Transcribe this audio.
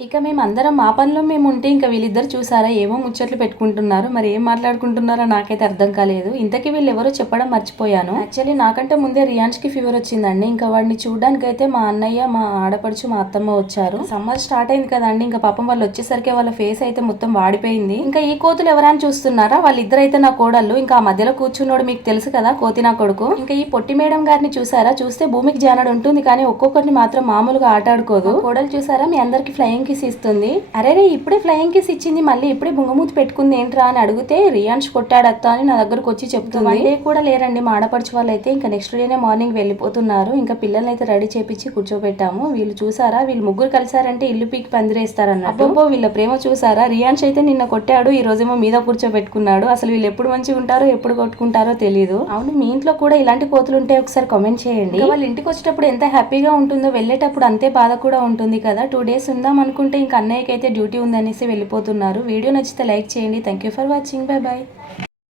ఇక మేము అందరం మా పనిలో మేము ఉంటే ఇంకా వీళ్ళిద్దరు చూసారా ఏమో ముచ్చట్లు పెట్టుకుంటున్నారు మరి ఏం మాట్లాడుకుంటున్నారో నాకైతే అర్థం కాలేదు. ఇంతకీ వీళ్ళు ఎవరో చెప్పడం మర్చిపోయాను. యాక్చువల్లీ నాకంటే ముందే రియాన్స్కి ఫీవర్ వచ్చిందండి. ఇంకా వాడిని చూడడానికి అయితే మా అన్నయ్య మా ఆడపడుచు మా అత్తమ్మ వచ్చారు. సమ్మర్ స్టార్ట్ అయింది కదండి ఇంకా పాపం వాళ్ళు వచ్చేసరికి వాళ్ళ ఫేస్ అయితే మొత్తం వాడిపోయింది. ఇంకా ఈ కోతులు ఎవరైనా చూస్తున్నారా? వాళ్ళిద్దరు అయితే నా కోడళ్ళు. ఇంకా ఆ మధ్యలో కూర్చున్నోడు మీకు తెలుసు కదా కోతి నా కొడుకు. ఇంకా ఈ పొట్టి మేడం గారిని చూసారా? చూస్తే భూమికి జానడు ఉంటుంది కానీ ఒక్కొక్కరిని మాత్రం మామూలుగా ఆట ఆడుకోదు. కోడలు చూసారా? మీ అందరికి ఫ్లయింగ్ కిస్ ఇస్తుంది. అరే రే ఇప్పుడే ఫ్లయింగ్ కిస్ ఇచ్చింది మళ్ళీ ఇప్పుడే బుంగమూతి పెట్టుకుంది ఏంట్రా అని అడిగితే రియాన్స్ కొట్టాడత్తా అని నా దగ్గరకు వచ్చి చెప్తుంది. వన్ డే కూడా లేరండి మా ఆడపడుచు వాళ్ళు అయితే ఇంకా నెక్స్ట్ డేనే మార్నింగ్ వెళ్ళిపోతున్నారు. ఇంకా పిల్లల్ని అయితే రెడీ చేపించి కూర్చోబెట్టాము. వీళ్ళు చూసారా? వీళ్ళు ముగ్గురు కలిసారంటే ఇల్లు పీకి పందిరేస్తారన్నట్టు. అబ్బో వీళ్ళ ప్రేమ చూసారా? రియాన్స్ అయితే నిన్న కొట్టాడు ఈ రోజేమో మీద కూర్చోబెట్టుకున్నాడు. అసలు వీళ్ళు ఎప్పుడు మంచిగా ఉంటారో ఎప్పుడు కొట్టుకుంటారో తెలియదు అవును మీ ఇంట్లో కూడా ఇలాంటి కోతులు ఉంటే ఒకసారి కామెంట్ చేయండి. వాళ్ళ ఇంటికి వచ్చేటప్పుడు ఎంత హ్యాపీగా ఉంటుందో వెళ్ళేటప్పుడు అంతే బాధ కూడా ఉంటుంది కదా. టూ డేస్ ఉందాం అనుకుంటే ఇంకా అన్నయ్యకి అయితే డ్యూటీ ఉందనేసి వెళ్ళిపోతున్నారు. వీడియో నచ్చితే లైక్ చేయండి. Thank you for watching bye bye